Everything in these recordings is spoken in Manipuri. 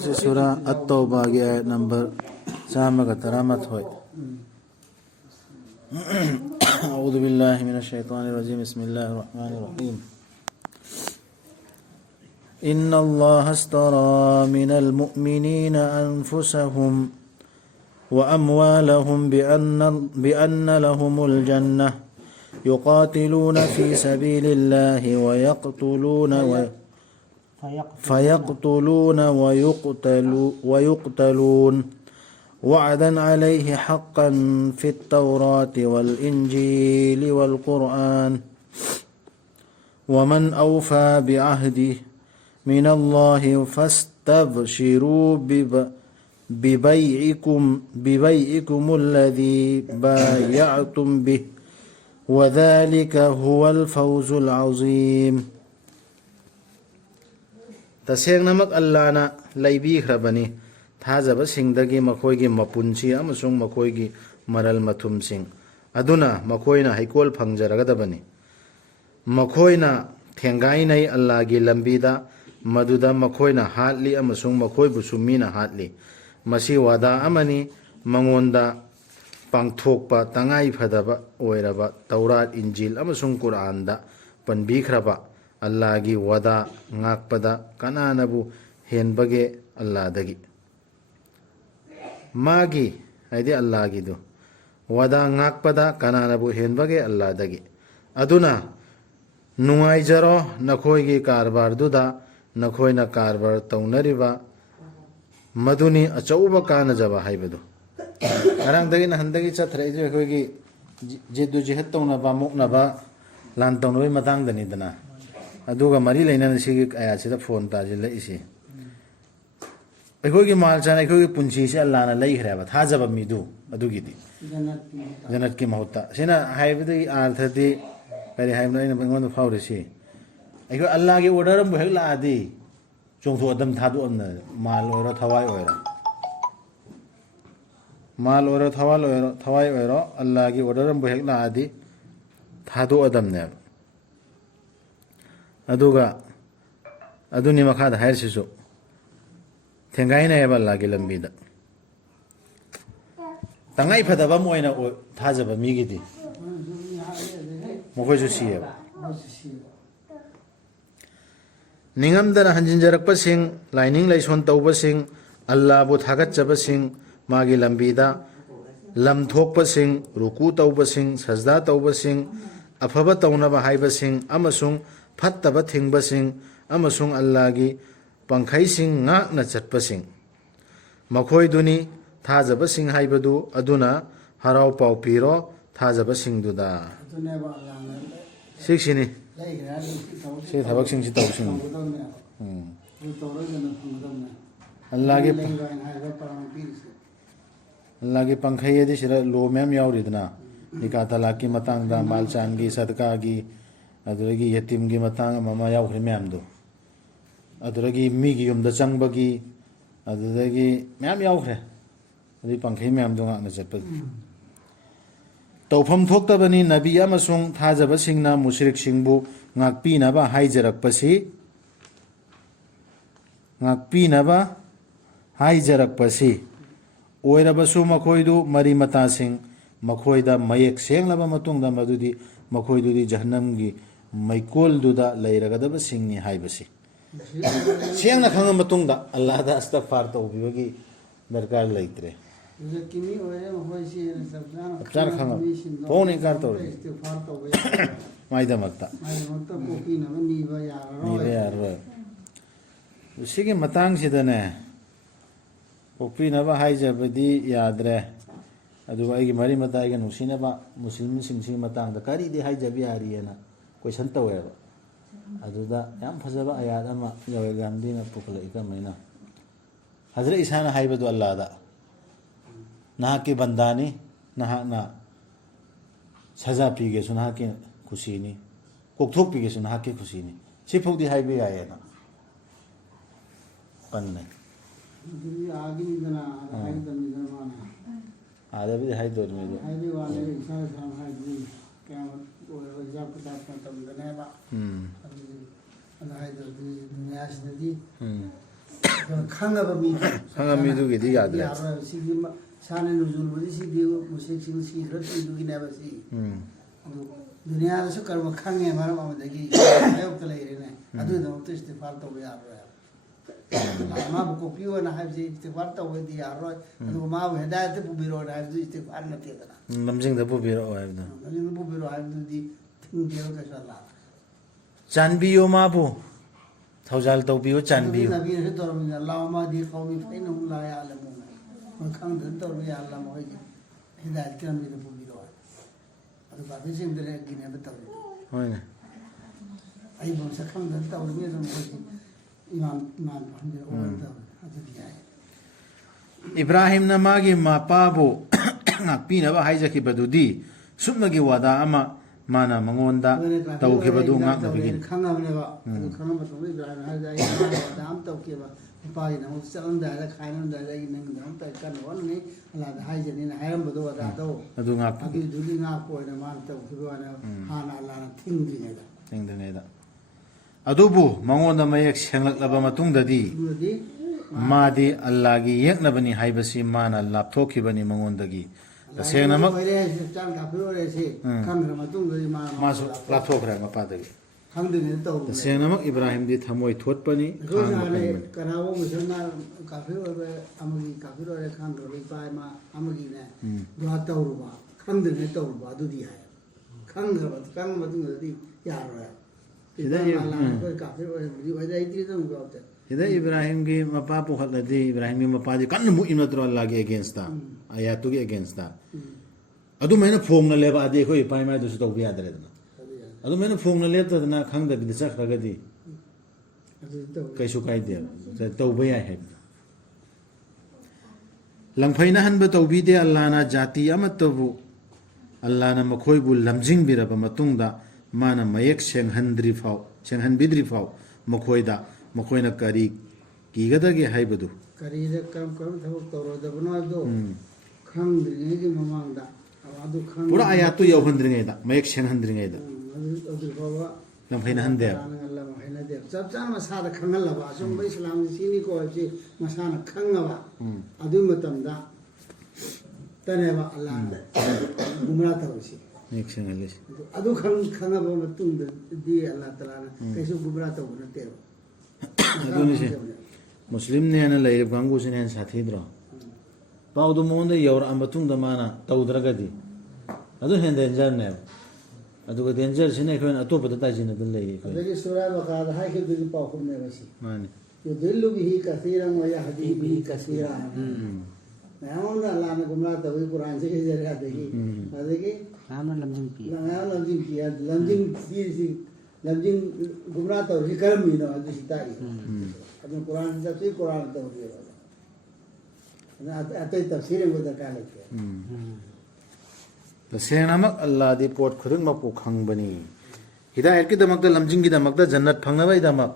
سورة التوبة آية نمبر سامك ترامت. أعوذ بالله من الشيطان الرجيم. بسم الله الرحمن الرحيم. إن الله اشترى من المؤمنين أنفسهم وأموالهم بأن لهم الجنة يقاتلون في سبيل الله فيقتلون ويقتلون وعدا عليه حقا في التوراة والإنجيل والقرآن ومن أوفى بعهده من الله فاستبشروا ببيعكم الذي بايعتم به وذلك هو الفوز العظيم. तसेंगनमक अल्लाहना लैबीख्रबनी थाजबसिंगदगी मखोयगी मपुनसी अमसुंग मखोयगी मरल मथुमसिंग अदुना मखोयना हैकोल फंगजरगदबनी मखोयना थेंगाइनै अल्लाहगी लंबीदा मदुदा मखोयना हातली अमसुंग मखोयबुसु मीना हातली मसी वादा अमनी मंगोंदा पांगथोकपा तंगाई फदबा ओइरबा तौरात इंजिल अमसुंग कुरानदा पनबीख्रबा अल्लाह की वदा ngakpada kananabu henbage Allah dagi magi haidi Allah gi do wada ngakpada kananabu henbage Allah dagi aduna nungai jaro nakhoi gi karbar duda nakhoi na karbar taunariba maduni achauba kana jaba haibadu arang dagi na handagi chathre je khoi gi jedu jehat tauna ba mokna ba lan taunoi matang dani dana अदुगा मरी लेना सिगी आया सिदा फोन ताजे लइसी अखोगी मालचान अखोगी पुंसी से अल्लाह ना लई खराबा थाजब मिदु अदुगिदी जनत की महत्ता सिना हाइबदि आर्थति करि हाइबना इन बंगोन फावरसी अखो अल्लाह की ऑर्डर हम हेक लादी जोंथो अदम थादु अन माल ओरो थवाई ओरो माल ओरो थवाई ओरो अल्लाह की ऑर्डर हम हेक लादी थादु अदम ने अदुगा अदुनी मखाद हायरसिसु थेंगाइना एबा लागे लंबीदा तंगाई फदबा मोइना थाजबा मिगिदी मखोयसु सियेबा निंगमदना हंजिनजरकपसिंग लाइनिंग लाइसोन तौबसिंग अल्लाहबु थागतजबसिंग मागी लंबीदा लमथोकपसिंग रुकू तौबसिंग सजदा तौबसिंग अफबा तौनबा हाइबसिंग अमसुंग फत्तबा थिंगबसिंग अमसुंग अल्लाह की पंखैसिंग ngakna chatpasing मखोयदुनी थाजबसिंग हाइबदु अदुना हराव पाव पीरो थाजबसिंग दुदा सिक्सिनी से थबकसिंग सि तौसिंग अल्लाह की पंखै यदि सिरा लो मैम यावरिदना निका तलाक की मतंगदा मालचान की सदका की अदुरगी यतीम की मतंग ममा यावख्रे मैमदो अदुरगी मीगी युमदा चंगबगी अदुरगी मैम यावख्रे अदि पंखै मैमदो ngakna chatpad तौफम थोक्तबनी नबी अमसुंग थाजबसिंगना मुश्रिकसिंगबु ngakpinaba हाइजरकपसी ओइरबसु मखोयदु मरी मतासिंग मखोयदा मयेक सेंगलबा मतुंगदा मदुदी मखोयदुदी जहन्नमगी मैकोल दुदा लैरगदब सिंगनी हाइबसी सेंगना खंग मतुंगदा अल्लाह दा इस्तगफार तौबिबगी दरकार लैत्रे किमी ओरे होइसी चार खंग फोन इकार तौर इस्तगफार तौबे माइदा मक्ता कोकी न नीबा यारो सिगे मतंग सिदने कोपी नबा हाइजबदी याद्रे अदुगा आइगी मरी मताइगा नुसिनबा मुस्लिम सिंगसी मतंगदा करीदि हाइजबि यारियना क्वेश्चन तौवेबा अदुदा याम फजबा आयात अमा यवे गांधीना पुखलैका मैना हजरत ईसाना हाइबदु अल्लाहदा नाहकी बंदानी नाहना सजा पीगेसु नाहकी खुशीनी कोकथोक पीगेसु नाहकी खुशीनी सिफौदी हाइबे आयेना पन्ने आगे निदना हाइदमिदना माना आदबि हाइदोरमेदो हाइबे वाले ईसा सान हाइबे क्या जब किताब का तब दनेबा अल्लाह हाइदर दुनिया से दी ꯈꯪꯉꯕ ꯃꯤ ꯈꯪꯉꯕ ꯃꯤꯗꯨꯒꯤꯗꯤ ꯌꯥꯗ꯭ꯔꯦ. ꯌꯥꯔꯣꯏ ꯁꯤꯒꯤ ꯁꯥꯅ ꯅꯨꯖꯨꯜꯕꯗꯤ ꯁꯤꯗꯤ ꯃꯨꯁꯤꯛꯁꯤꯡ ꯁꯤꯈ꯭ꯔ ꯇꯨꯏꯗꯨꯒꯤꯅꯦꯕ ꯁꯤ ꯑꯗꯨ ꯗꯨꯅꯤꯌꯥꯗꯁꯨ ꯀꯔꯝꯕ ꯈꯪꯉꯦ ꯃꯔꯝ ꯑꯃꯗꯒꯤ ꯑꯌꯣꯛꯇ ꯂꯩꯔꯦꯅꯦ ꯑꯗꯨꯒꯤꯗꯃꯛꯇ ꯏꯁꯇꯤꯐꯥꯔ ꯇꯧꯕ ꯌꯥꯔꯣꯏ. माबू कॉपी इस्तीफार तौदी यारो माबू हेदायत पुबीरो इस्तीफार नतेदना लमजिंग द पुबीरो हाइबदो लमजिंग द पुबीरो हाइबदुदी थिंगेल कसला चानबियो माबू थौजाल तौबियो चानबियो नबी ने तोरमिना लामा दी कौमी फैन हुला या अलमु मखंग द तोर या अल्लाह मोय हेदायत करम द पुबीरो अदु बाबी सिंह दरे गिने बताओ होने आई बम सखंग द तौर में Ibrahim नमागी मापाबो ngakpinaba haijakibadudi sumnagi wada ama mana mangonda tawkibadu ngaknabigin khangabneba adu khangaba to ibrahim haijai wada am tawkiba pai na usalanda da khainan da da ning dam ta kan wonni ala da haijani na hairam badu wada to adu ngak adu duli ngak ko na man tawkiba na hana ala na thingdineda adubu mangonda mayek senglak matungdadi मादी अल्लाह की यज्ञबनी हाइबसी माना लापथोखिबनी मंगोंदगी तसेंगनमक मासु लापथोखरे मपादगी तसेंगनमक इब्राहिम दी थमोय थोटपनी कनावो मुसलमा काफिर ओबे अमगी काफिर ओरे खांगो रिपाय मा अमगी ने दुआ तौरुबा खंदने तौरुबा दुदी है खंगरबा खंग मतुंगदी यारो Hida Ibrahim ki mapa puhatladi Ibrahim ki mapa di kan mu imnatro Allah ki against ta ayatu ki against ta adu maina phong na leba adi khoi pai mai dusu tawbi adre dana adu maina phong na leba dana khang da bi chak ragadi kaisu kai de tawbi ai hai langphaina hanba tawbi de Allah na jati amatabu Allah na makhoi bu lamjing biraba matungda mana mayek senghandri phau senghanbidri phau makhoida मखोइना करी कीगदगे हाइबदु करीदा कम कम थबक तौरदबनो अदो खंद्रिगे की ममांगदा अदु खंग पूरा आयातु यौहंद्रिगेदा मयक सेंहंद्रिगेदा अदु बाबा लमफैना हंदे अल्लाह महिना दे सब जान मसादा खंगलबा असम इस्लाम सिनी को अछि मसाना खंगबा अदु मतमदा तनेबा अल्लाह गुमरा तवसी एक सेंगलिस अदु खंग खंगबा मतुंद दी अल्लाह ताला कैसे गुमरा तवना तेरो मुस्लिम ने ना लाइव गांगू से ने साथी द्रो पाउदु मोंदे यौर अमतुंग द माना तौद्रगदी अदु हेन डेंजर ने अदु ग डेंजर सिने खोन अतोप द ताजिन द लई अदगी सूरा बकाद हाय के दुदी पाखुम ने बसी माने युदिल्लु बिही कसीरन व यहदी बिही कसीरा नाउन अल्लाह ने गुमराह तवी कुरान से जरिया देगी अदगी नाम लमजिंग पिया लमजिंग सी लमजिंग गुमराह तो करम भी ना जो सिताई अपने कुरान से तो कुरान तो दिए ना आते तफसीर में बता लेते तो सेनामक अल्लाह दी पोट खुरिंग मपु खंगबनी हिदायत की दमक लमजिंग की दमक जन्नत फंगनबई दमक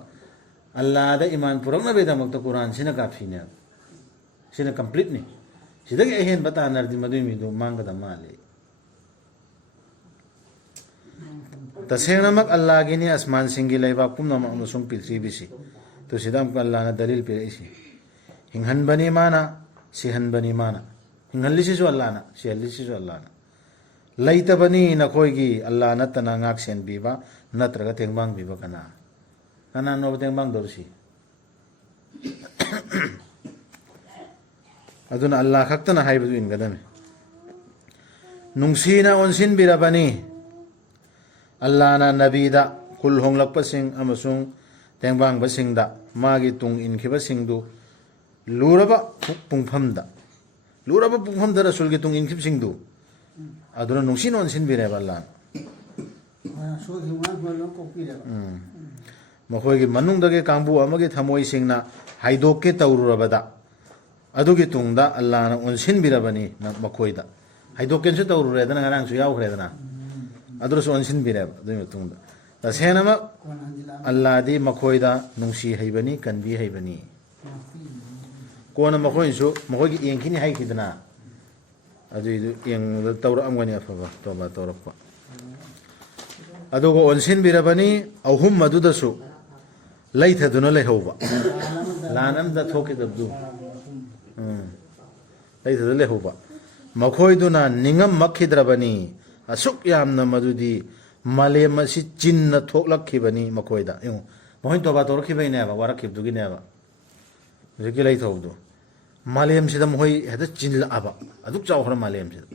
अल्लाह दा ईमान पुरंगनबई दमक तो कुरान सिना काफी ने सिना कंप्लीट ने सिदगे अहेन बता नरदी मदुई मिदो मांगदा माले तसेंगनमक अल्लाह की ने आसमान सिंगी लेबा पुमनम अमसुम पृथ्वी सी तो सिदम का अल्लाह ने दलील पेइसी हिंगहन बनी माना सिहन बनी माना हिंगहलिसी जो अल्लाह ना सिहलिसी जो अल्लाह ना लैत बनी नखोगी अल्लाह नतना ngak sen biba natraga tengbang biba kana kana no tengbang dorsi aduna Allah khaktana haibu in gadame nungsina onsin birabani Allah na nabida kul honglak pasing amasung tengbang basingda magi tung in khiba singdu luraba pungphamda rasul gi tung in khib singdu aduna nungsin onsin bire ballan सो हिमान बोलो कॉपी ले मखोगी मनुंगदगे कांबु अमगे थमोई सिंगना हाइदोके तौरुरबदा अदुगी तुंगदा अल्लाह ना उनसिन बिरबनी मखोइदा हाइदोकेन से तौरुरेदना ngरang su yaukredana अदुरसु उनसिन बिरब दुई तुंगदा तसेनम अल्लाह दी मखोइदा नुंसी हैबनी कनबी हैबनी कोना मखोइसु मखोगी एंखिनी हाइकिदना अदुई एंग तौर अमगनी अफबा तोबा तौरपा अदुगो ओनसिन बिरबनी अहुम मदुदसु लैथदुना लेहौबा ꯂꯥꯟ ꯑꯝꯇ ꯊꯣꯛꯈꯤꯗꯕꯗꯨ ꯂꯩꯊꯗ ꯂꯩꯍꯧꯕ ꯃꯈꯣꯏꯗꯨꯅ ꯅꯤꯡꯉꯝꯃꯛꯈꯤꯗ꯭ꯔꯕꯅꯤ ꯑꯁꯨꯛ ꯌꯥꯝꯅ ꯃꯗꯨꯗꯤ ꯃꯥꯂꯦꯝ ꯑꯁꯤ ꯆꯤꯟꯅ ꯊꯣꯛꯂꯛꯈꯤꯕꯅꯤ ꯃꯈꯣꯏꯗ ꯌꯦꯡꯉꯨ ꯃꯈꯣꯏꯅ ꯇꯣꯕꯥ ꯇꯧꯔꯛꯈꯤꯕꯩꯅꯦꯕ ꯋꯥꯔꯛꯈꯤꯕꯗꯨꯒꯤꯅꯦꯕ ꯍꯧꯖꯤꯛꯀꯤ ꯂꯩꯊꯧꯕꯗꯨ ꯃꯥꯂꯦꯝꯁꯤꯗ ꯃꯈꯣꯏ ꯍꯦꯛꯇ ꯆꯤꯜꯂꯛꯑꯕ ꯑꯗꯨꯛ ꯆꯥꯎꯈ꯭ꯔ ꯃꯥꯂꯦꯝꯁꯤꯗ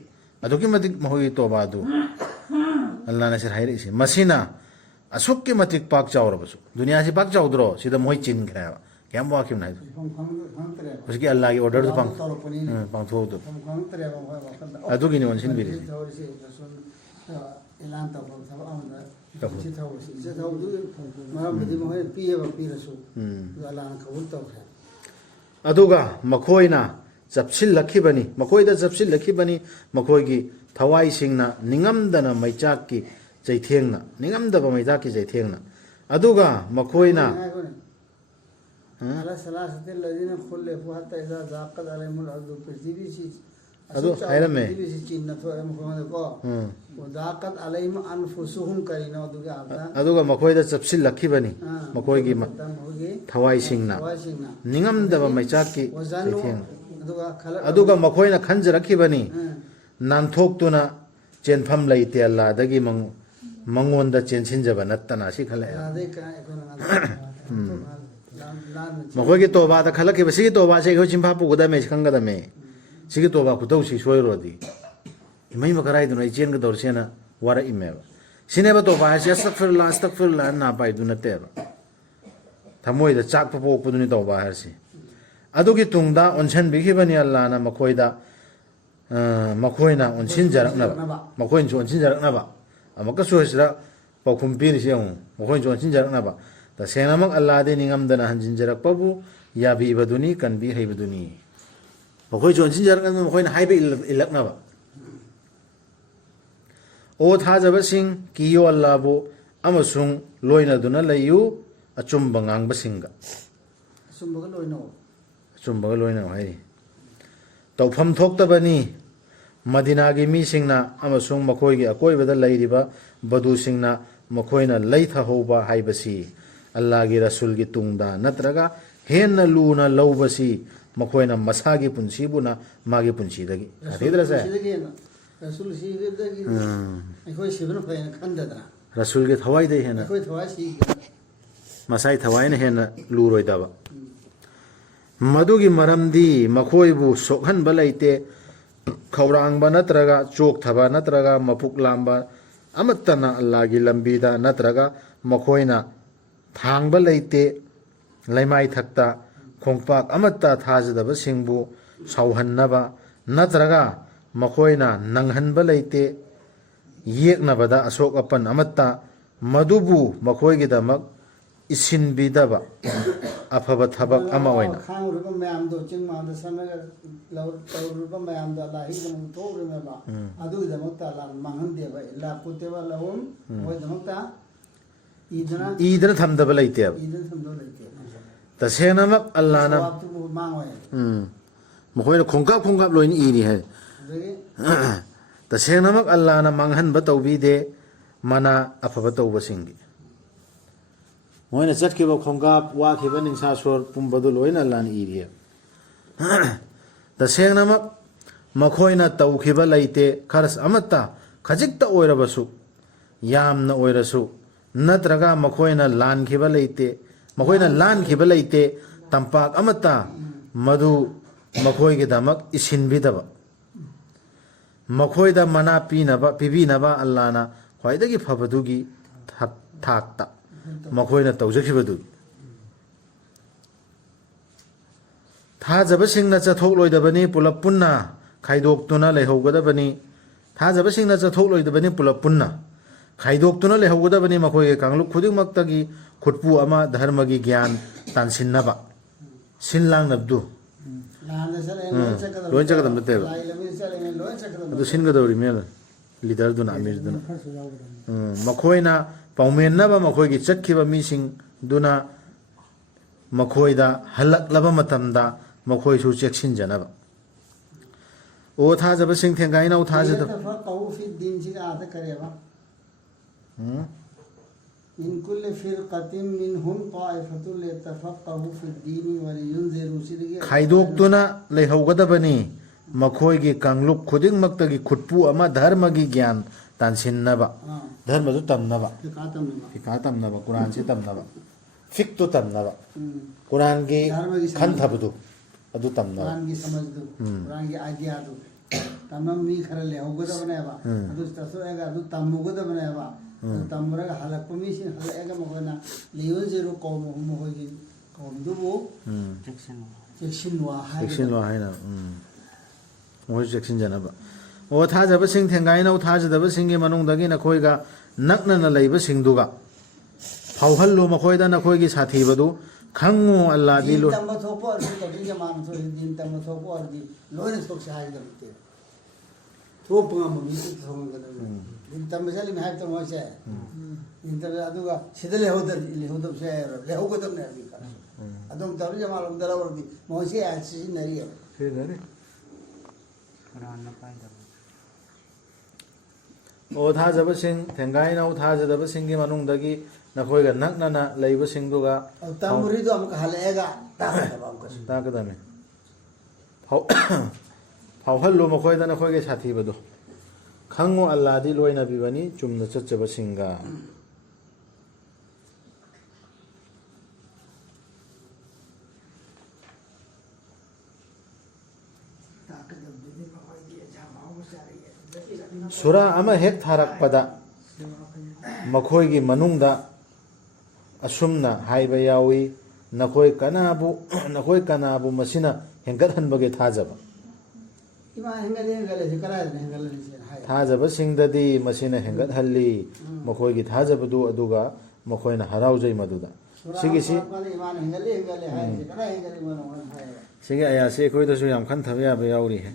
ꯑꯗꯨꯛꯀꯤ ꯃꯇꯤꯛ ꯃꯈꯣꯏꯒꯤ ꯇꯣꯕꯥꯗꯨ ꯑꯜꯂꯥꯍꯅ ꯁꯤꯗ ꯍꯥꯏꯔꯛꯏꯁꯦ ꯃꯁꯤꯅ ꯑꯁꯨꯛꯀꯤ ꯃꯇꯤꯛ ꯄꯥꯛ ꯆꯥꯎꯔꯕꯁꯨ ꯗꯨꯅꯤꯌꯥꯁꯤ ꯄꯥꯛ ꯆꯥꯎꯗ꯭ꯔꯣ ꯁꯤꯗ ꯃꯣꯏ ꯆꯤꯟꯈ꯭ꯔꯦꯕ ꯀꯌꯥꯝ ꯋꯥꯈꯤꯕꯅ ꯍꯥꯏꯗꯣ ꯍꯧꯖꯤꯛꯀꯤ ꯑꯜꯂꯥꯍꯒꯤ ꯑꯣꯔꯗꯔꯗꯨ ꯄꯥꯡꯊꯣꯛꯎꯗꯣ ꯑꯗꯨꯒꯤꯅꯤ ꯑꯣꯟꯁꯤꯟꯕꯤꯔꯤꯁꯤ ꯑꯦꯂꯥꯟ ꯇꯧꯕ ꯊꯕꯛ ꯑꯃꯗ ꯁꯤ ꯊꯧꯕꯁꯤ ꯁꯤ ꯊꯧꯕꯗꯨ ꯃꯔꯝꯗꯤ ꯃꯈꯣꯏꯅ ꯄꯤꯌꯦꯕ ꯄꯤꯔꯁꯨ ꯑꯜꯂꯥꯍꯅ ꯀꯕꯨꯜ ꯇꯧꯈ꯭ꯔꯦ ꯑꯗꯨꯒ ꯃꯈꯣꯏꯅ ꯆꯞꯁꯤꯜꯂꯛꯈꯤꯕꯅꯤ ꯃꯈꯣꯏꯗ ꯆꯞꯁꯤꯜꯂꯛꯈꯤꯕꯅꯤ ꯃꯈꯣꯏꯒꯤ ꯊꯋꯥꯏꯁꯤꯡꯅ ꯅꯤꯡꯉꯝꯗꯅ ꯃꯩꯆꯥꯛꯀꯤ ꯆꯩꯊꯦꯡꯅ ꯅꯤꯡꯉꯝꯗꯕ ꯃꯩꯆꯥꯛꯀꯤ ꯆꯩꯊꯦꯡꯅ ꯑꯗꯨꯒ ꯃꯈꯣꯏꯅ ꯑꯗꯨ ꯍꯥꯏꯔꯝꯃꯦ ꯑꯗꯨꯒ ꯃꯈꯣꯏꯗ ꯆꯞꯁꯤꯜꯂꯛꯈꯤꯕꯅꯤ ꯃꯈꯣꯏꯒꯤ ꯊꯋꯥꯏꯁꯤꯡꯅ ꯅꯤꯡꯉꯝꯗꯕ ꯃꯩꯆꯥꯛꯀꯤ ꯆꯩꯊꯦꯡꯅ ꯑꯗꯨꯒ ꯃꯈꯣꯏꯅ ꯈꯟꯖꯔꯛꯈꯤꯕꯅꯤ ꯅꯥꯟꯊꯣꯛꯇꯨꯅ ꯆꯦꯟꯐꯝ ꯂꯩꯇꯦ ꯑꯜꯂꯥꯍꯗꯒꯤ ꯃꯉꯣꯟꯗ ꯆꯦꯟꯁꯤꯟꯖꯕ ꯅꯠꯇꯅ ꯑꯁꯤ ꯈꯜꯂꯛꯑꯦ ꯃꯈꯣꯏꯒꯤ ꯇꯣꯕꯥꯗ ꯈꯜꯂꯛꯈꯤꯕ ꯁꯤꯒꯤ ꯇꯣꯕꯥꯁꯦ ꯑꯩꯈꯣꯏ ꯆꯤꯟꯐꯥ ꯄꯨꯒꯗꯝꯃꯦ ꯈꯪꯒꯗꯝꯃꯦ ꯁꯤꯒꯤ ꯇꯣꯕꯥ ꯈꯨꯇꯧꯁꯤ ꯁꯣꯏꯔꯨꯔꯗꯤ ꯏꯃꯩꯃ ꯀꯔꯥꯏꯗꯅꯣ ꯑꯩ ꯆꯦꯟꯒꯗꯧꯔꯁꯦꯅ ꯋꯥꯔꯛꯏꯃꯦꯕ ꯁꯤꯅꯦꯕ ꯇꯣꯕꯥ ꯍꯥꯏꯁꯦ ꯑꯁꯇꯛꯐꯤꯔꯨꯜꯂꯥ ꯅꯥ ꯄꯥꯏꯗꯨ ꯅꯠꯇꯦꯕ ꯊꯃꯣꯏꯗ ꯆꯥꯛꯄ ꯄꯣꯛꯄꯗꯨꯅꯤ ꯇꯧꯕ ꯍꯥꯏꯔꯁꯤ ꯑꯗꯨꯒꯤ ꯇꯨꯡꯗ ꯑꯣꯟꯁꯤꯟꯕꯤꯈꯤꯕꯅꯤ ꯑꯜꯂꯥꯍꯅ ꯃꯈꯣꯏꯅ ꯑꯣꯟꯁꯤꯟꯖꯔꯛꯅꯕ ꯃꯈꯣꯏꯅꯁꯨ ꯑꯣꯟꯁꯤꯟꯖꯔꯛꯅꯕ ꯑꯃꯨꯛꯀꯁꯨ ꯁꯤꯗ ꯄꯥꯎꯈꯨꯝ ꯄꯤꯔꯤꯁꯤ ꯌꯦꯡꯉꯨ ꯃꯈꯣꯏꯅꯁꯨ ꯑꯣꯟꯁꯤꯟꯖꯔꯛꯅꯕ ꯇꯁꯦꯡꯅꯃꯛ ꯑꯜꯂꯥꯍꯗꯤ ꯅꯤꯡꯉꯝꯗꯅ ꯍꯟꯖꯤꯟꯖꯔꯛꯄꯕꯨ ꯌꯥꯕꯤꯕꯗꯨꯅꯤ ꯀꯟꯕꯤ ꯍꯩꯕꯗꯨꯅꯤ ꯃꯈꯣꯏꯁꯨ ꯑꯣꯟꯁꯤꯟꯖꯔꯛꯅꯕ ꯃꯈꯣꯏꯅ ꯍꯥꯏꯕ ꯏꯜꯂꯛꯅꯕ ꯑꯣ ꯊꯥꯖꯕꯁꯤꯡ ꯀꯤꯌꯣ ꯑꯜꯂꯥꯍꯕꯨ ꯑꯃꯁꯨꯡ ꯂꯣꯏꯅꯗꯨꯅ ꯂꯩꯌꯨ ꯑꯆꯨꯝꯕ ꯉꯥꯡꯕꯁꯤꯡꯒ ꯑꯆꯨꯝꯕꯒ ꯂꯣꯏꯅꯧ ꯍꯥꯏꯔꯤ ꯇꯧꯐꯝ ꯊꯣꯛꯇꯕꯅꯤ ꯃꯗꯤꯅꯥꯒꯤ ꯃꯤꯁꯤꯡꯅ ꯑꯃꯁꯨꯡ ꯃꯈꯣꯏꯒꯤ ꯑꯀꯣꯏꯕꯗ ꯂꯩꯔꯤꯕ ꯕꯗꯨꯁꯤꯡꯅ ꯃꯈꯣꯏꯅ ꯂꯩꯊꯍꯧꯕ ꯍꯥꯏꯕꯁꯤ ꯑꯜꯂꯥꯍꯒꯤ ꯔꯁꯨꯜꯒꯤ ꯇꯨꯡꯗ ꯅꯠꯇ꯭ꯔꯒ ꯍꯦꯟꯅ ꯂꯨꯅ ꯂꯧꯕꯁꯤ ꯃꯈꯣꯏꯅ ꯃꯁꯥꯒꯤ ꯄꯨꯟꯁꯤꯕꯨꯅ ꯃꯥꯒꯤ ꯄꯨꯟꯁꯤꯗꯒꯤ ꯔꯁꯨꯜꯒꯤ ꯊꯋꯥꯏꯗꯒꯤ ꯍꯦꯟꯅ ꯃꯁꯥꯒꯤ ꯊꯋꯥꯏꯅ ꯍꯦꯟꯅ ꯂꯨꯔꯣꯏꯗꯕ ꯃꯗꯨꯒꯤ ꯃꯔꯝꯗꯤ ꯃꯈꯣꯏꯕꯨ ꯁꯣꯛꯍꯟꯕ ꯂꯩꯇꯦ ꯈꯧꯔꯥꯡꯕ ꯅꯠꯇ꯭ꯔꯒ ꯆꯣꯛꯊꯕ ꯅꯠꯇ꯭ꯔꯒ ꯃꯄꯨꯛ ꯂꯥꯝꯕ ꯑꯃꯠꯇꯅ ꯑꯜꯂꯥꯍꯒꯤ ꯂꯝꯕꯤꯗ ꯅꯠꯇ꯭ꯔꯒ ꯃꯈꯣꯏꯅ ꯊꯥꯡꯕ ꯂꯩꯇꯦ ꯂꯩꯃꯥꯏ ꯊꯛꯇ ꯈꯣꯡꯄꯥꯛ ꯑꯃꯠꯇ ꯊꯥꯖꯗꯕꯁꯤꯡꯕꯨ ꯁꯥꯎꯍꯟꯅꯕ ꯅꯠꯇ꯭ꯔꯒ ꯃꯈꯣꯏꯅ ꯅꯪꯍꯟꯕ ꯂꯩꯇꯦ ꯌꯦꯛꯅꯕꯗ ꯑꯁꯣꯛ ꯑꯄꯟ ꯑꯃꯠꯇ ꯃꯗꯨꯕꯨ ꯃꯈꯣꯏꯒꯤꯗꯃꯛ ꯏꯁꯤꯟꯕꯤꯗꯕ ꯑꯐꯕ ꯊꯕꯛ ꯑꯃ ꯑꯣꯏꯅ ꯈꯥꯡꯉꯨꯔꯤꯕ ꯃꯌꯥꯝꯗꯣ ꯆꯤꯡ ꯃꯥꯟꯗ ꯁꯝꯃꯒ ꯇꯧꯔꯨꯔꯤꯕ ꯃꯌꯥꯝꯗꯣ ꯑꯜꯂꯥꯍꯒꯤꯗꯃꯛ ꯊꯣꯛꯎꯔꯤꯃꯦꯕ ꯑꯗꯨꯒꯤꯗꯃꯛꯇ ꯑꯜꯂꯥꯍꯅ ꯃꯥꯡꯍꯟꯗꯦꯕ ꯏꯜꯂꯥ ꯀꯨꯇꯤꯕ ꯂꯍꯨꯝ ꯃꯣꯏꯒꯤꯗꯃꯛꯇ ꯏꯗꯅ ꯊꯝꯗꯕ ꯂꯩꯇꯦꯕ ꯇꯁꯦꯡꯅꯃꯛ ꯑꯜꯂꯥꯍꯅ ꯃꯈꯣꯏꯅ ꯈꯣꯡꯀꯥꯞ ꯂꯣꯏꯅ ꯏꯔꯤ ꯍꯥꯏ ꯇꯁꯦꯡꯅꯃꯛ ꯑꯜꯂꯥꯍꯅ ꯃꯥꯡꯍꯟꯕ ꯇꯧꯕꯤꯗꯦ ꯃꯅꯥ ꯑꯐꯕ ꯇꯧꯕꯁꯤꯡꯒꯤ ꯃꯣꯏꯅ ꯆꯠꯈꯤꯕ ꯈꯣꯡꯀꯥꯞ ꯋꯥꯈꯤꯕ ꯅꯤꯡꯁꯥ ꯁꯣꯔ ꯄꯨꯝꯕꯗꯨ ꯂꯣꯏꯅ ꯑꯜꯂꯥꯍꯅ ꯏꯔꯤ ꯇꯁꯦꯡꯅꯃꯛ ꯃꯈꯣꯏꯅ ꯇꯧꯈꯤꯕ ꯂꯩꯇꯦ ꯈꯔꯁ ꯑꯃꯠꯇ ꯈꯖꯤꯛꯇ ꯑꯣꯏꯔꯕꯁꯨ ꯌꯥꯝꯅ ꯑꯣꯏꯔꯁꯨ ꯅꯠꯇ꯭ꯔꯒ ꯃꯈꯣꯏꯅ ꯂꯥꯟꯈꯤꯕ ꯂꯩꯇꯦ ꯇꯝꯄꯥꯛ ꯑꯃꯠꯇ ꯃꯗꯨ ꯃꯈꯣꯏꯒꯤꯗꯃꯛ ꯏꯁꯤꯟꯕꯤꯗꯕ ꯃꯈꯣꯏꯗ ꯃꯅꯥ ꯄꯤꯕꯤꯅꯕ ꯑꯜꯂꯥꯍꯅ ꯈ꯭ꯋꯥꯏꯗꯒꯤ ꯐꯕꯗꯨꯒꯤ ꯊꯥꯛꯇ ꯃꯈꯣꯏꯅ ꯇꯧꯖꯈꯤꯕꯗꯨ ꯊꯥꯖꯕꯁꯤꯡꯅ ꯆꯠꯊꯣꯛꯂꯣꯏꯗꯕꯅꯤ ꯄꯨꯂꯞ ꯄꯨꯟꯅ ꯈꯥꯏꯗꯣꯛꯇꯨꯅ ꯂꯩꯍꯧꯒꯗꯕꯅꯤ ꯊꯥꯖꯕꯁꯤꯡꯅ ꯆꯠꯊꯣꯛꯂꯣꯏꯗꯕꯅꯤ ꯄꯨꯂꯞ ꯄꯨꯟꯅ ꯈꯥꯏꯗꯣꯛꯇꯨꯅ ꯂꯩꯍꯧꯒꯗꯕꯅꯤ ꯃꯈꯣꯏꯒꯤ ꯀꯥꯡꯂꯨꯞ ꯈꯨꯗꯤꯡꯃꯛꯇꯒꯤ ꯈꯨꯠꯄꯨ ꯑꯃ ꯙꯔꯃꯒꯤ ꯒ꯭ꯌꯥꯟ ꯇꯥꯟꯁꯤꯟꯅꯕ ꯁꯤꯟ ꯂꯥꯡꯅꯕꯗꯨ ꯂꯣꯏ ꯆꯠꯀꯗꯕ ꯅꯠꯇꯦꯕ ꯑꯗꯨ ꯁꯤꯟꯒꯗꯧꯔꯤꯃꯦ ꯂꯤꯗꯔꯗꯨꯅ ꯑꯃꯤꯔꯗꯨꯅ ꯃꯈꯣꯏꯅ ꯄꯥꯎꯃꯦꯟꯅꯕ ꯃꯈꯣꯏꯒꯤ ꯆꯠꯈꯤꯕ ꯃꯤꯁꯤꯡꯗꯨꯅ ꯃꯈꯣꯏꯗ ꯍꯜꯂꯛꯂꯕ ꯃꯇꯝꯗ ꯃꯈꯣꯏꯁꯨ ꯆꯦꯛꯁꯤꯟꯖꯅꯕ ꯑꯣ ꯊꯥꯖꯕꯁꯤꯡ ꯊꯦꯡꯒꯥꯏꯅꯧ ꯊꯥꯖꯗꯕ من كل فرقة منهم طائفة ليتفقهوا في الدين ولينذروا سيدي ไขดกตัวน่ะเลยเฮาก็ได้บนี่มาคอยกีกังลุกขุดิ้งมักตะกีขุดปูอามาดาร์มากีญาณตันสินนะบะดาร์มาตุตัมนะบะ في قاتم نما ฟิกาตัมนะบะกุรานสิตัมนะบะฟิกตุตัมนะบะกุรานกีขันทับตุอดุตัมนะบะ कुरान की समझ दो कुरान की आज्ञा दो तमाम मी खरे ले होगो द बनाया अदु तसोएगा अदु तमुगो द बनाया तमुरगा हलक पमीसिन हलएगा मगना लियोन जेरो कौम हम होगी कौम दुबो सेक्शन वा हाय เซ็กชันว่าให้นะโอ้ยเซ็กชันจะนะบะโอ้ท่าจะเป็นสิ่งแทงไงนะท่าจะเป็นสิ่งที่มนุษย์ตะกี้นะคอยกะนักนั่นอะไรเป็นสิ่งดูกะเผาหันลูมาคอยด้านนะคอยกีสาธีบดูขังงูอัลลาดีลู दिन तम थोपो और तो दिन के मान तो दिन तम थोपो और दिन लोने सोक से हाय दमते थोप गा मम्मी तो थोंग गदा दिन तम चली में हाय तो मोसे दिन तम अदुगा सिदले होदर से ले होगो दम ने अभी का अदम तब जमा लम दला और दी मोसे आसी नरी है คือไงนี่ कुरान न पाएगा โอ้ท่าจะเป็นสิ่งแทงไงนะท่าจะเป็นสิ่งที่มนุษย์ตะกี้นะคอยกันนักนั่นนะอะไรเป็นสิ่งดูกะ और तमुरी तो हमको हलेगा ताकत हमको ตาก็ได้ไหมเผา เผาหันลูมาคอยด้านนะคอยกีสาธีบดูขังงูอัลลาดีลอยนบีวันนี้จุ่มนะจัดจะเป็นสิ่งกะ ताकत दे दे बाबा ये जामा हो सारी है สุราอามาเฮกทารักปะดะมาคอยกีมนุงดาอสุมนะไฮบยาวีนักคอยกันาบุ นักคอยกันาบุมาสินะเห็นกัดหันบะเกท่าจับ इमा हेंगले से करा दे हेंगले से हाय ท่าจับสิ่งดดีมาสินะเห็นกัดฮัลลีมาคอยกีท่าจับดูอดูกะมาคอยนะฮาราวใจมาดูดาสิกิสิ इमान हेंगले हाय से करा हेंगले मनो हाय สิกิอายาเสคอยตัวสุยามขันทวียาบยาวรีเฮ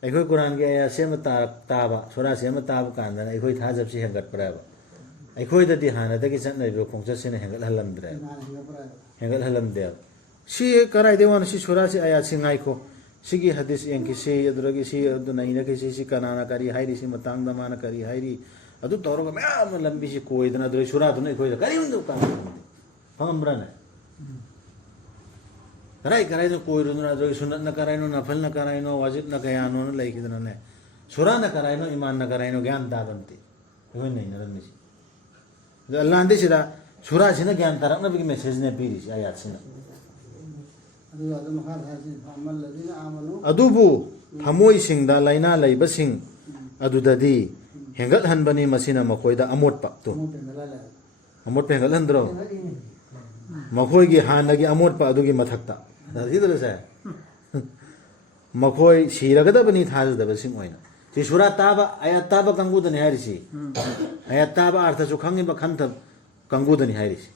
ไอ้คอยกุรานกีอายาเสมาตาบะสุราเสมาตาบกันนะไอ้คอยท่าจับสิเห็นกัดปราบะไอ้คอยดดีหานะตะกี้ฉันในเรื่องของจัดสินะเห็นกัดฮัลลัมเดร इमान हेंगले Hengal halam dia. Si karai dewan si surah si ayat si ngai ko. Sigi hadis yang kisi adragi si aduna ina kisi si kanana kari hairi si matang damana kari hairi. Adu toro ka ma lambi si koi dana adra surah tu nai koi kari undu ka. Paham brana. Karai no koi runna adra sunat na karai no nafal na karai no wajib na kaya no na lai kidana ne. Surah na karai no iman na karai no gyan da banti. Koi nai na lambi si. Allah ande sida surah sina gyan tarak na bigi message ne piri si ayat sina. Adubu thamoi singda laina laiba sing adudadi hengal hanbani masina makoida amot pak tu amot pe hengal handro makoi gi hanagi amot pa adugi mathakta hidra sa makoi siragada bani thal da basing oina ti sura taba ayat taba kangu da ni harisi ayat taba artha chu khangi ba khantha kangu da ni harisi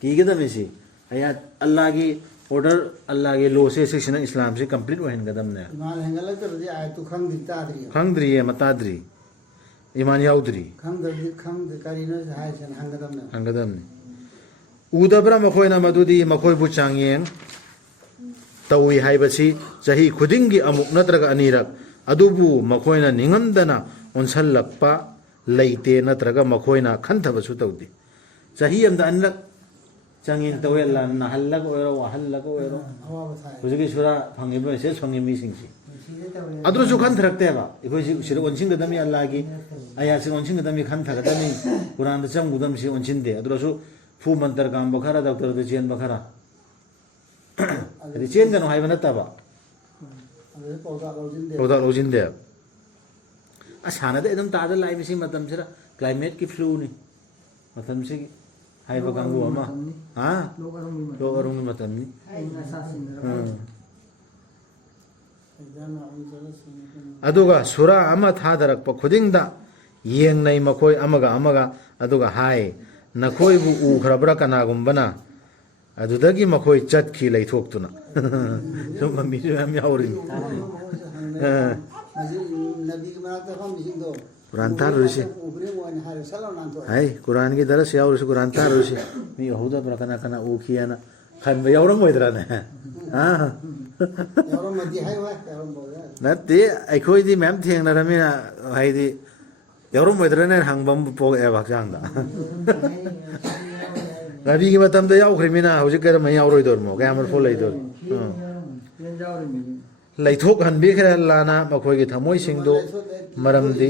ki gida mesi ayat allah gi order Allah ke law se section Islam se complete ho hen gadam ne इमान हेंगले तो रे आय तू खंग दिता दरी khangdri ye matadri iman yaudri खंग करी न हाय से हंगदम न hangadam ne udabra makhoi na madudi makhoi bu changyeng tawi haibasi jahi khudingi amuk natraga anirak adubu makhoi na ningandana onsallappa leite natraga makhoi na khantaba su tawdi jahi amda anlak Changin tawe la na halla ko ero wa halla ko ero हवा बसाए kujigi sura phangi ba se songi mi sing si adru su khan thrakte ba ikoi si sir onsing da mi allah gi aya si onsing da mi khan thak da mi quran da cham gudam si onsin de adru su fu mantar gam bakhara doctor da chen bakhara ri chen da no hai bana ta ba अरे पौधा रोजिन दे oda lojin de asana de edam ta da lai mi si matam sira climate ki flu ni matam si hai ba gangu ama ha लोग अरुण में lo arung matam ni ऐसा सीन जाना उन जगह से aduga sura ama thadarakpa khudingda yengnai makoi amaga aduga hai nakoi bu u khrabra kana gumbana adudagi makoi chatki leithoktuna sum mi ju am yaurin नबी के मनाते हम बिसिंग दो quran tar rusi ऊपरी मोन हारे सलो नाम तो hai quran gi daras yaurus quran tar rusi mi yahuda brakana kana u khiyana khan ba yauram moidra ne ha यारो मध्य है वा यारो बोल natti aikhoi di mem theng na ramina hai di ꯌꯥꯎꯔꯝꯃꯣꯏꯗ꯭ꯔꯅꯦ ꯍꯪꯕ ꯑꯃ ꯄꯣꯛꯑꯦꯕ ꯍꯛꯆꯥꯡꯗ ꯅꯕꯤꯒꯤ ꯃꯇꯝꯗ ꯌꯥꯎꯈ꯭ꯔꯤꯃꯤꯅ ꯍꯧꯖꯤꯛ ꯀꯔꯝꯍꯥꯏꯅ ꯌꯥꯎꯔꯣꯏꯗꯣꯏꯅꯣ ꯀꯌꯥꯃꯨꯛ ꯂꯩꯗꯣꯏꯅꯣ ꯂꯩꯊꯣꯛꯍꯟꯕꯤꯈ꯭ꯔꯦ ꯑꯜꯂꯥꯅ ꯃꯈꯣꯏꯒꯤ ꯊꯃꯣꯏꯁꯤꯡꯗꯨ ꯃꯔꯝꯗꯤ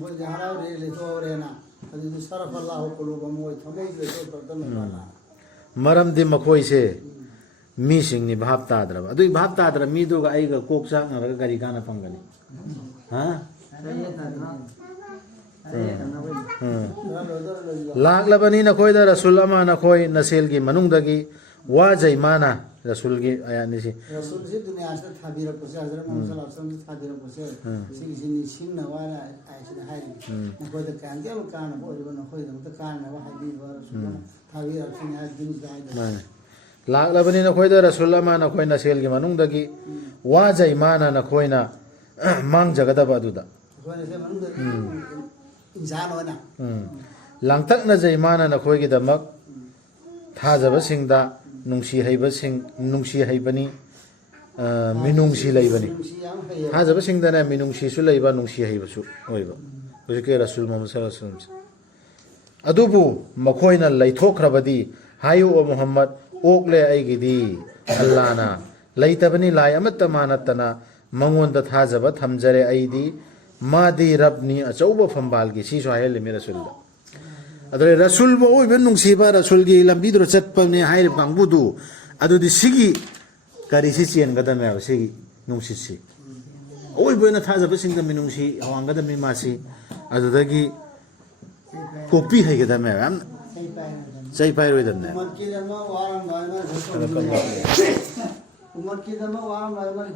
ꯃꯣꯏꯗꯤ ꯍꯔꯥꯎꯔꯦ ꯂꯩꯊꯣꯛꯍꯧꯔꯦꯅ ꯑꯗꯨꯗꯤ ꯁꯔꯐ ꯑꯜꯂꯥꯍꯨ ꯀꯨꯂꯨꯕꯍꯨꯝ ꯃꯣꯏ ꯊꯃꯣꯏꯁꯨ ꯂꯩꯊꯣꯛꯇꯅ ꯃꯔꯝꯗꯤ ꯃꯈꯣꯏꯁꯦ ꯃꯤꯁꯤꯡꯅꯤ ꯚꯥꯞ ꯇꯥꯗ꯭ꯔꯕ ꯑꯗꯨꯒꯤ ꯚꯥꯞ ꯇꯥꯗ꯭ꯔ ꯃꯤꯗꯨꯒ ꯑꯩꯒ ꯀꯣꯛ ꯆꯥꯛꯅꯔꯒ ꯀꯔꯤ ꯀꯥꯟꯅ ꯐꯪꯒꯅꯤ ꯍꯥ ꯂꯥꯛꯂꯕꯅꯤ ꯅꯈꯣꯏꯗ ꯔꯁꯨꯜ ꯑꯃ ꯅꯈꯣꯏ ꯅꯁꯦꯜꯒꯤ ꯃꯅꯨꯡꯗꯒꯤ ꯋꯥꯖꯩ ꯃꯥꯅ ꯔꯁꯨꯜꯒꯤ ꯑꯌꯥꯠꯅꯤꯁꯤ ꯔꯁꯨꯜꯁꯤ ꯗꯨꯅꯤꯌꯥꯁꯤꯗ ꯊꯥꯕꯤꯔꯛꯄꯁꯦ ꯍꯖꯔꯠ ꯃꯨꯍꯝꯃꯗ ꯁꯜꯂꯜꯂꯥꯍꯨ ꯑꯂꯩꯍꯤ ꯋꯁꯜꯂꯝ ꯊꯥꯕꯤꯔꯛꯄꯁꯦ ꯁꯤꯒꯤꯁꯤ ꯅꯤꯡꯁꯤꯡꯅꯕ ꯑꯥꯏꯁꯤꯗ ꯍꯥꯏꯔꯤ ꯅꯈꯣꯏꯗ ꯀꯌꯥꯝ ꯌꯥꯝꯅ ꯀꯥꯟꯅꯕ ꯑꯣꯏꯕ ꯅꯈꯣꯏꯗꯃꯛꯇ ꯀꯥꯟꯅꯕ ꯍꯥꯏꯕꯤꯕ ꯔꯁꯨꯜ ꯑꯃ ꯊꯥꯕꯤꯔꯛꯁꯤꯅꯤ ꯍꯥꯏꯕꯗꯨꯅꯤꯗ ꯍꯥꯏꯗꯅ ꯂꯥꯛꯂꯕꯅꯤ ꯅꯈꯣꯏꯗ ꯔꯁꯨꯜ ꯑꯃ ꯅꯈꯣꯏ ꯅꯁꯦꯜꯒꯤ ꯃꯅꯨꯡꯗꯒꯤ ꯋꯥꯖꯩ ꯃꯥꯅ ꯅꯈꯣꯏꯅ ꯃꯥꯡꯖꯒꯗꯕ ꯑꯗꯨꯗ ꯑꯩꯈꯣꯏꯅꯁꯦ ꯃꯅꯨꯡꯗ ꯏꯟꯁꯥꯟ ꯑꯣꯏꯅ ꯂꯥꯡꯇꯛꯅꯖꯩ ꯃꯥꯅ ꯅꯈꯣꯏꯒꯤꯗꯃꯛ ꯊꯥꯖꯕꯁꯤꯡꯗ ꯅꯨꯡꯁꯤ ꯍꯩꯕꯅꯤ ꯃꯤꯅꯨꯡꯁꯤ ꯂꯩꯕꯅꯤ ꯊꯥꯖꯕꯁꯤꯡꯗꯅ ꯃꯤꯅꯨꯡꯁꯤꯁꯨ ꯂꯩꯕ ꯅꯨꯡꯁꯤ ꯍꯩꯕꯁꯨ ꯑꯣꯏꯕ ꯍꯧꯖꯤꯛꯀꯤ ꯔꯁꯨꯜ ꯃꯨꯍꯝꯃꯗ ꯁꯜꯂꯜꯂꯥꯍꯨ ꯑꯂꯩꯍꯤ ꯋꯁꯜꯂꯝ ꯑꯗꯨꯕꯨ ꯃꯈꯣꯏꯅ ꯂꯩꯊꯣꯛꯈ꯭ꯔꯕꯗꯤ ꯍꯥꯏꯌꯨ ꯑꯣ ꯃꯨꯍꯝꯃꯗ ꯑꯣꯛꯂꯦ ꯑꯩꯒꯤꯗꯤ ꯑꯜꯂꯥꯅ ꯂꯩꯇꯕꯅꯤ ꯂꯥꯏ ꯑꯃꯠꯇ ꯃꯥ ꯅꯠꯇꯅ ꯃꯉꯣꯟꯗ ꯊꯥꯖꯕ ꯊꯝꯖꯔꯦ ꯑꯩꯗꯤ ꯃꯥꯗꯤ ꯔꯕꯅꯤ ꯑꯆꯧꯕ ꯐꯝꯕꯥꯜꯒꯤ ꯁꯤꯁꯨ ꯍꯥꯏꯍꯜꯂꯤꯃꯤ ꯔꯁꯨꯜꯗ ꯑꯗꯨꯗꯩ ꯔꯁꯨꯜꯕꯨ ꯑꯣꯏꯕ ꯅꯨꯡꯁꯤꯕ ꯔꯁꯨꯜꯒꯤ ꯂꯝꯕꯤꯗꯨꯗ ꯆꯠꯄꯅꯦ ꯍꯥꯏꯔꯤꯕ ꯀꯥꯡꯕꯨꯗꯨ ꯑꯗꯨꯗꯤ ꯁꯤꯒꯤ ꯀꯔꯤꯁꯤ ꯆꯦꯟꯒꯗꯕꯅꯦꯕ ꯁꯤꯒꯤ ꯅꯨꯡꯁꯤꯠꯁꯤ ꯑꯣꯏꯕ ꯑꯣꯏꯅ ꯊꯥꯖꯕꯁꯤꯡꯗ ꯃꯤꯅꯨꯡꯁꯤ ꯍꯋꯥꯡꯒꯗꯕꯅꯤ ꯃꯥꯁꯤ ꯑꯗꯨꯗꯒꯤ ꯀꯣꯛꯄꯤ ꯍꯩꯒꯗꯕꯅꯦꯕ ꯌꯥꯝꯅ ꯆꯩ ꯄꯥꯏꯔꯣꯏꯗꯕꯅꯦ umat kita mau orang lain